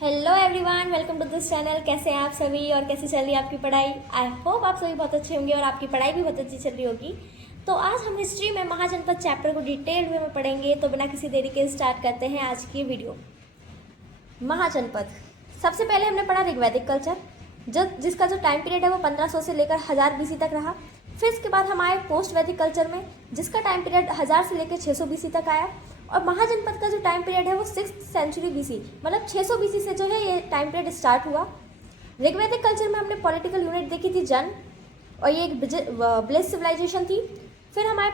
Hello everyone, welcome to this channel. कैसे हैं आप सभी और कैसी चल रही है आपकी पढ़ाई। आई होप आप सभी बहुत अच्छे होंगे और आपकी पढ़ाई भी बहुत अच्छी चल रही होगी। तो आज हम हिस्ट्री में महाजनपद चैप्टर को डिटेल वे में पढ़ेंगे। तो बिना किसी देरी के स्टार्ट करते हैं आज की वीडियो। महाजनपद, सबसे पहले हमने पढ़ा ऋग्वैदिक कल्चर, जिसका जो टाइम पीरियड है वो 1500 से लेकर 1000 BC तक रहा। फिर इसके बाद हम आए पोस्ट वैदिक कल्चर में, जिसका टाइम पीरियड 1000 से लेकर 600 BC तक आया। और महाजनपद का जो टाइम पीरियड है वो 6th सेंचुरी BC, मतलब 600 BC से जो है ये टाइम पीरियड स्टार्ट हुआ। ऋग्वैदिक कल्चर में हमने पॉलिटिकल यूनिट देखी थी जन, और ये एक ब्लिस सिविलाइजेशन थी। फिर हम आए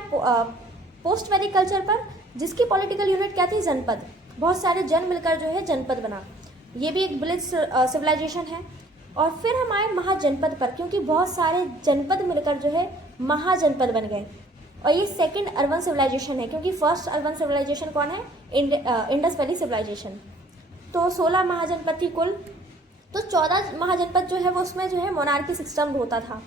पोस्ट वैदिक कल्चर पर, जिसकी पॉलिटिकल यूनिट क्या थी, जनपद। बहुत सारे जन मिलकर जो है जनपद बना, ये भी एक ब्लिस सिविलाइजेशन है। और फिर हम आए महाजनपद पर, क्योंकि बहुत सारे जनपद मिलकर जो है महाजनपद बन गए। और ये सेकंड अर्बन सिविलाइजेशन है, क्योंकि फर्स्ट अर्बन सिविलाइजेशन कौन है, इंडस वैली सिविलाइजेशन। तो 16 महाजनपद थी कुल। तो 14 महाजनपद जो है वो उसमें जो है मोनार्की सिस्टम होता था।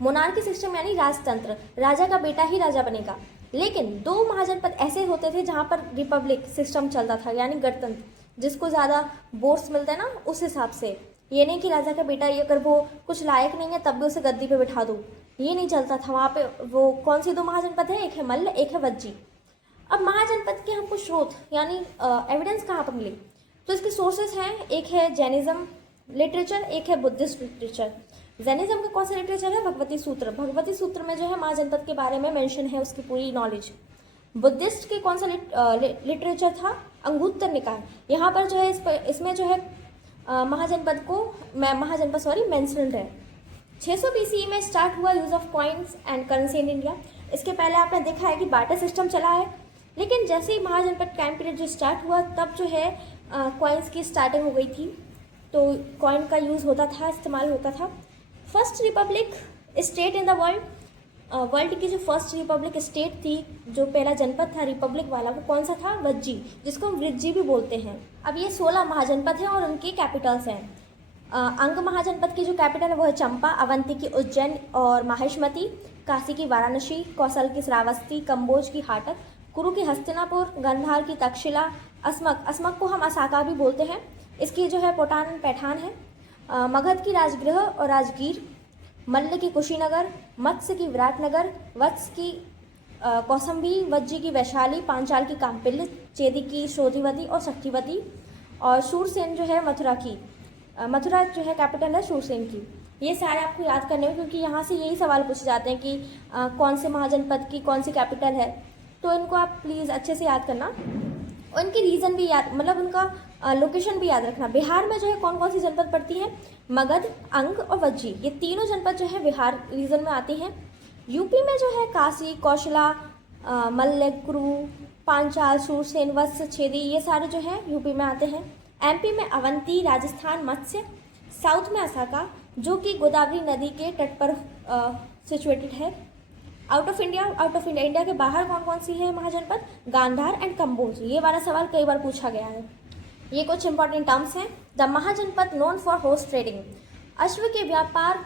मोनार्की सिस्टम यानी राजतंत्र, राजा का बेटा ही राजा बनेगा। लेकिन 2 महाजनपद ऐसे होते थे जहाँ पर रिपब्लिक सिस्टम चलता था, यानी गणतंत्र, जिसको ज़्यादा वोट्स मिलते हैं ना उस हिसाब से। ये नहीं कि राजा का बेटा ये अगर वो कुछ लायक नहीं है तब भी उसे गद्दी पे बिठा दो, ये नहीं चलता था वहाँ पे। वो कौन सी 2 महाजनपद है, एक है मल्ल, एक है वज्जी। अब महाजनपद के हमको स्रोत यानी एविडेंस कहाँ पर मिली, तो इसके सोर्सेस हैं, एक है जैनिज्म लिटरेचर, एक है बुद्धिस्ट लिटरेचर। जैनिज्म का कौन सा लिटरेचर है, भगवती सूत्र। भगवती सूत्र में जो है महाजनपद के बारे में मेंशन है, उसकी पूरी नॉलेज। बुद्धिस्ट के कौन सा लिटरेचर था, अंगुत्तर निकाय। यहाँ पर जो है इसमें जो है महाजनपद मेंशन्ड है। 600 BCE में स्टार्ट हुआ use of coins and currency in India. इसके पहले आपने देखा है कि बार्टर सिस्टम चला है, लेकिन जैसे ही महाजनपद टाइम पीरियड जो स्टार्ट हुआ तब जो है कॉइन्स की स्टार्टिंग हो गई थी। तो कॉइन का यूज़ होता था, इस्तेमाल होता था। First Republic state in the world की जो फर्स्ट रिपब्लिक स्टेट थी, जो पहला जनपद था रिपब्लिक वाला, वो कौन सा था, वज्जी, जिसको हम वृज्जी भी बोलते हैं। अब ये 16 महाजनपद हैं और उनकी कैपिटल्स हैं। अंग महाजनपद की जो कैपिटल है वो है चंपा, अवंती की उज्जैन और माहिष्मती, काशी की वाराणसी, कौशल की श्रावस्ती, कंबोज की हाटक, कुरु की हस्तिनापुर, गंधार की तक्षशिला, असमक को हम असाका भी बोलते हैं, इसकी जो है पोटान पैठान है, मगध की राजगृह और राजगीर, मल्ल की कुशीनगर, मत्स्य की विराटनगर, वत्स की कौसंबी, वज्जी की वैशाली, पांचाल की काम्पिल्य, चेदी की श्रोधिवती और शक्तिवती, और शूरसेन जो है मथुरा जो है कैपिटल है शूरसेन की। ये सारे आपको याद करने में, क्योंकि यहाँ से यही सवाल पूछे जाते हैं कि कौन से महाजनपद की कौन सी कैपिटल है। तो इनको आप प्लीज़ अच्छे से याद करना, और इनकी रीज़न भी याद, मतलब उनका लोकेशन भी याद रखना। बिहार में जो है कौन कौन सी जनपद पड़ती हैं, मगध, अंग और वज्जी, ये तीनों जनपद जो है बिहार रीजन में आती हैं। यूपी में जो है काशी, कौशला, मल्ल, कुरु, पांचाल, शूरसेन, वत्स, छेदी, ये सारे जो हैं यूपी में आते हैं। एमपी में अवंती, राजस्थान मत्स्य, साउथ में असाका, जो कि गोदावरी नदी के तट पर सिचुएटेड है। आउट ऑफ इंडिया इंडिया के बाहर कौन कौन सी है महाजनपद, गांधार एंड कंबोज। ये वाला सवाल कई बार पूछा गया है। ये कुछ इंपॉर्टेंट टर्म्स हैं। The Mahajanapada known for horse trading, अश्व के व्यापार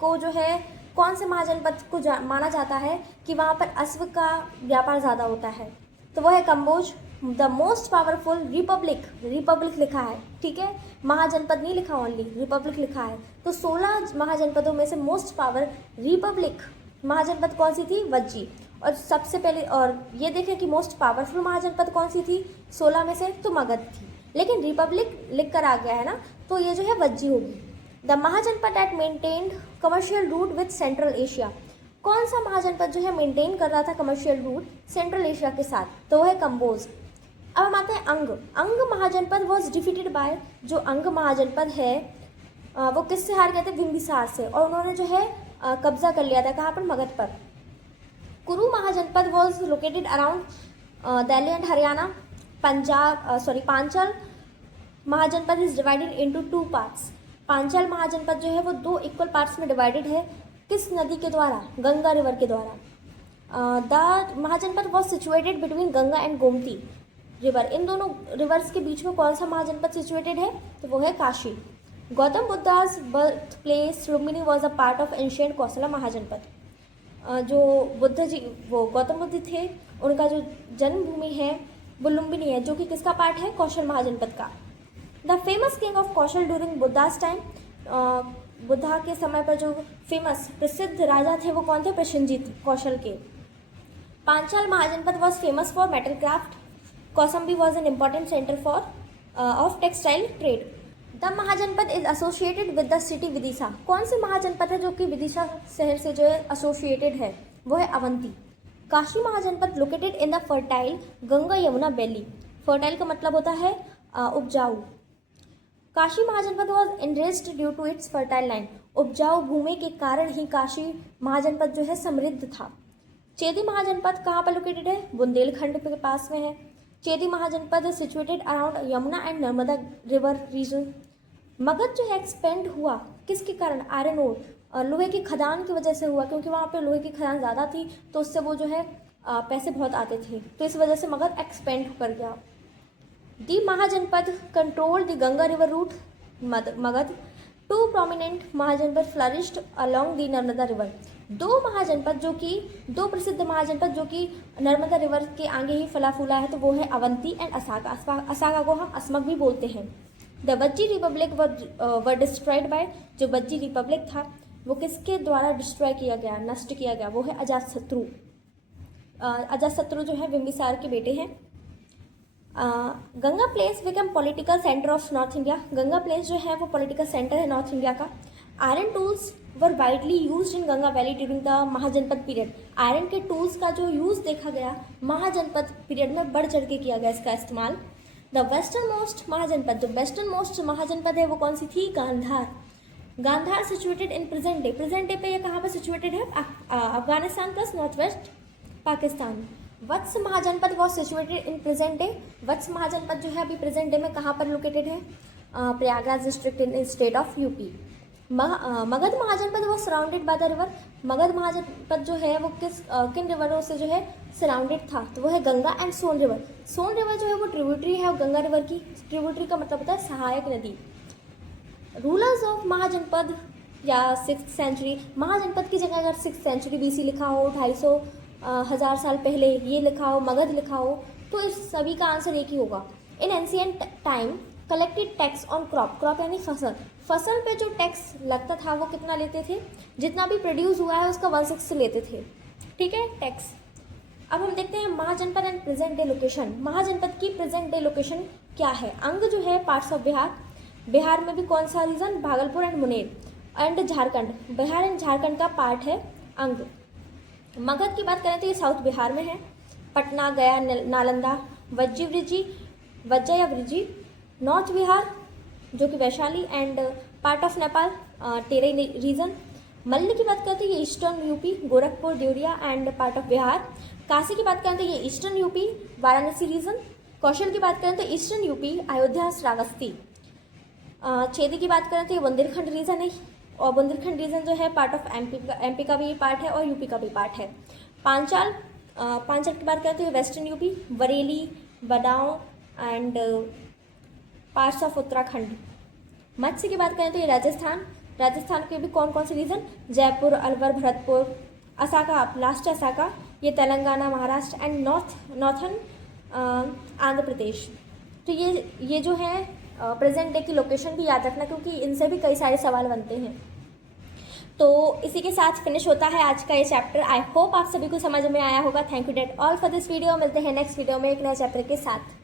को जो है कौन से महाजनपद को माना जाता है कि वहाँ पर अश्व का व्यापार ज़्यादा होता है, तो वो है Kamboj. The most powerful republic लिखा है, ठीक है, महाजनपद नहीं लिखा, ओनली रिपब्लिक लिखा है। तो 16 महाजनपदों में से मोस्ट पावर रिपब्लिक महाजनपद कौन सी थी, वज्जी। और सबसे पहले, और ये देखें कि मोस्ट पावरफुल महाजनपद कौन सी थी 16 में से, तो मगध थी, लेकिन रिपब्लिक लिख कर आ गया है ना, तो ये जो है वज्जी होगी। The Mahajanapada at maintained commercial route with central Asia, कौन सा महाजनपद जो है मेंटेन कर रहा था कमर्शियल रूट सेंट्रल एशिया के साथ, तो वो है कंबोज। अब हम आते हैं अंग महाजनपद वॉज डिफीटेड बाय, जो अंग महाजनपद है वो किससे हार गए थे, बिंबिसार से, और उन्होंने जो है कब्जा कर लिया था, कहाँ पर, मगध पर। Kuru Mahajanapada was located around Delhi and Haryana. Panchal Mahajanapada is divided into 2 parts. Panchal Mahajanapada जो है वो 2 इक्वल पार्ट्स में डिवाइडेड है, किस नदी के द्वारा, गंगा रिवर के द्वारा। The Mahajanapada was situated between Ganga and Gomti river, इन दोनों रिवर्स के बीच में कौन सा महाजनपद सिचुएटेड है, तो वो है Kashi. Gautam Buddha's birth place Lumbini was a part of ancient Kaushala Mahajanapada, जो बुद्ध जी, वो गौतम बुद्ध थे, उनका जो जन्मभूमि है वो लुम्बिनी है, जो कि किसका पार्ट है, कौशल महाजनपद का। The famous king of Kaushal during Buddhas time, Buddha के समय पर जो फेमस प्रसिद्ध राजा थे वो कौन थे? प्रसेनजीत कौशल के। Panchal Mahajanapada was famous for metal craft. Kausambi was an important centre for of textile trade. The Mahajanapada is associated with the city Vidisha. कौन सी महाजनपद है जो कि विदिशा शहर से जो है एसोसिएटेड है? वो है Avanti. Kashi mahajanapada located in the fertile Ganga Yamuna valley. Fertile का मतलब होता है उपजाऊ। Kashi mahajanapada was enriched due to its fertile land. उपजाऊ भूमि के कारण ही काशी महाजनपद जो है समृद्ध था। चेदी महाजनपद कहाँ पर लोकेटेड है? बुंदेलखंड के पास में है। Chedi mahajanapada situated around Yamuna and Narmada river region. Magadha जो है एक्सपेंड हुआ किसके कारण? आयरन ओर, लोहे की खदान की वजह से हुआ, क्योंकि वहाँ पे लोहे की खदान ज़्यादा थी तो उससे वो जो है पैसे बहुत आते थे, तो इस वजह से मगध एक्सपेंड कर गया। The mahajanapada control the Ganga river route Magadha. Two prominent mahajanapada flourished along the Narmada river. दो प्रसिद्ध महाजनपद जो कि नर्मदा रिवर के आगे ही फला फूला है, तो वो है अवंती एंड असाका। असाका को हम असमक भी बोलते हैं। द बज्जी रिपब्लिक वर डिस्ट्रॉयड बाय। जो बज्जी रिपब्लिक था वो किसके द्वारा डिस्ट्रॉय किया गया, नष्ट किया गया? वो है अजातशत्रु। अजातशत्रु जो है बिंबिसार के बेटे हैं। Ganga place become political centre of north India. Ganga place जो है वो पॉलिटिकल सेंटर है नॉर्थ इंडिया का। Iron tools were widely used in Ganga valley during the mahajanapada period. Iron के टूल्स का जो यूज़ देखा गया महाजनपद पीरियड में बढ़ चढ़ के किया गया इसका इस्तेमाल। द वेस्टर्न मोस्ट महाजनपद, जो वेस्टर्न मोस्ट महाजनपद है वो कौन सी थी? Gandhara. Gandhara situated in present day. Present day पे ये कहाँ पे सिचुएटेड है? Afghanistan plus north west Pakistan. Vatsa mahajanapada was situated in present day. Vatsa महाजनपद जो है अभी प्रेजेंट डे में कहाँ पर लोकेटेड है? Prayagraj district in state of UP. Magadha mahajanapada वो surrounded by the river. Magadha महाजनपद जो है वो किन रिवरों से जो है सराउंडेड था? तो वो है Ganga and Son river. Son river जो है वो ट्रिब्यूटरी है गंगा रिवर की। ट्रिब्यूटरी का मतलब होता है सहायक नदी। रूलर्स ऑफ महाजनपद या 6th सेंचुरी। महाजनपद की जगह अगर 6th सेंचुरी BC लिखा हो, 250 साल पहले ये लिखा हो, मगध लिखा हो, तो इस सभी का आंसर एक ही होगा। इन ancient time collected tax on crop. Crop यानी फसल। फसल पे जो टैक्स लगता था वो कितना लेते थे? जितना भी प्रोड्यूस हुआ है उसका 1/6 लेते थे, ठीक है, टैक्स। अब हम देखते हैं महाजनपद एंड प्रेजेंट डे लोकेशन। महाजनपद की प्रेजेंट डे लोकेशन क्या है? अंग जो है पार्ट्स ऑफ बिहार। बिहार में भी कौन सा region? Bhagalpur and Munger and Jharkhand. Bihar and Jharkhand का पार्ट है अंग। मगध की बात करें तो ये साउथ बिहार में है। पटना, गया, नालंदा, वज्जा या वृजी नॉर्थ बिहार जो कि Vaishali and part of Nepal Terai region. Malla की बात करें तो ये eastern UP, Gorakhpur, Deoria and part of Bihar. Kashi की बात करें तो ये eastern UP, Varanasi region. Koshal की बात करें तो ईस्टर्न यूपी, अयोध्या, श्रावस्ती। चेदी की बात करें तो ये बुंदेलखंड रीजन है, और बुंदेलखंड रीजन जो है पार्ट ऑफ एमपी का भी पार्ट है और यूपी का भी पार्ट है। पांचाल की बात करें तो ये western UP, Bareilly, Badaun and parts of Uttarakhand. Matsya की बात करें तो ये राजस्थान के भी कौन कौन से रीजन? जयपुर, अलवर, भरतपुर। असाका, लास्ट असाका, ये तेलंगाना, महाराष्ट्र एंड नॉर्थन आंध्र प्रदेश। तो ये जो है प्रेजेंट डे की लोकेशन भी याद रखना, क्योंकि इनसे भी कई सारे सवाल बनते हैं। तो इसी के साथ फिनिश होता है आज का ये चैप्टर। आई होप आप सभी को समझ में आया होगा। Thank you that all for this video. मिलते हैं नेक्स्ट वीडियो में एक नए चैप्टर के साथ।